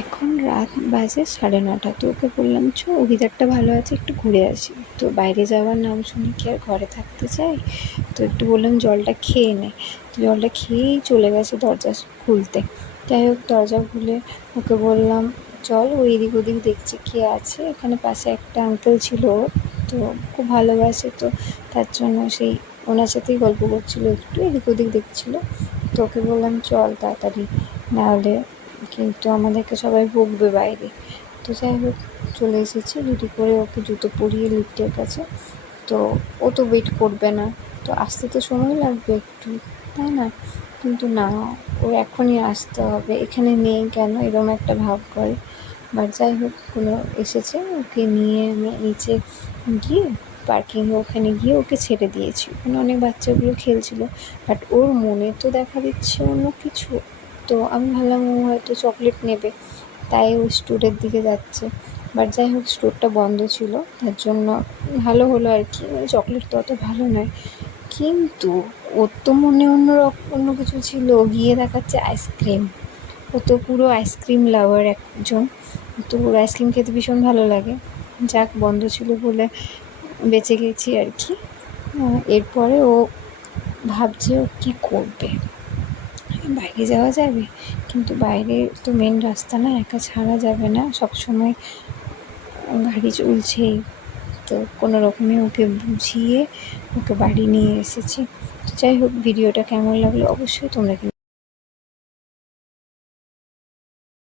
এখন রাত বাজে 9:30। তো ওকে বললাম চ ওয়েদারটা ভালো আছে, একটু ঘুরে আসি। তো বাইরে যাওয়ার নাম শুনে কি আর ঘরে থাকতে চাই? তো একটু বললাম জলটা খেয়ে নে। তো জলটা খেয়েই চলে গেছে দরজা খুলতে। যাই হোক দরজা খুলে ওকে বললাম চল, ও এদিক ওদিক দেখছে কে আছে। এখানে পাশে একটা আঙ্কেল ছিল, ওর তো খুব ভালোবাসে, তো তার জন্য সেই ওনার সাথেই গল্প করছিলো, একটু এদিক ওদিক দেখছিলো। তো ওকে বললাম চল তাড়াতাড়ি, নাহলে কিন্তু আমাদেরকে সবাই বকবে বাইরে। তো যাই হোক চলে এসেছি রেডি করে, ওকে জুতো পরিয়ে লিফটের কাছে। তো ও তো ওয়েট করবে না, তো আসতে তো সময় লাগবে একটু, তাই না? কিন্তু না, ওর এখনই আসতে হবে, এখানে নেই কেন এরকম একটা ভাব করে। বাট যাই হোক কোনো এসেছে, ওকে নিয়ে আমি নিচে গিয়ে পার্কিংয়ে ওখানে গিয়ে ওকে ছেড়ে দিয়েছি। ওখানে অনেক বাচ্চাগুলো খেলছিলো, বাট ওর মনে তো দেখা দিচ্ছে অন্য কিছু। তো আমি ভাবলাম ও হয়তো চকলেট নেবে, তাই ও স্টোরের দিকে যাচ্ছে। বাট যাই হোক স্টোরটা বন্ধ ছিল, তার জন্য ভালো হলো আর কি, মানে চকলেট তো অত ভালো নয়। কিন্তু ওর তো মনে অন্য কিছু ছিল, গিয়ে দেখাচ্ছে আইসক্রিম। ও তো পুরো আইসক্রিম লাভার একজন, তো ওর আইসক্রিম খেতে ভীষণ ভালো লাগে। যাক বন্ধ ছিল বলে বেঁচে গেছি আর কি। এরপরে ও ভাবছে ও কী করবে, বাইরে যাওয়া যাবে, কিন্তু বাইরে তো মেন রাস্তা না, একা ছাড়া যাবে না, সবসময় গাড়ি চলছেই। তো কোনো রকমে ওকে বুঝিয়ে ওকে বাড়ি নিয়ে এসেছি। তো যাই হোক ভিডিওটা কেমন লাগলো অবশ্যই তোমরা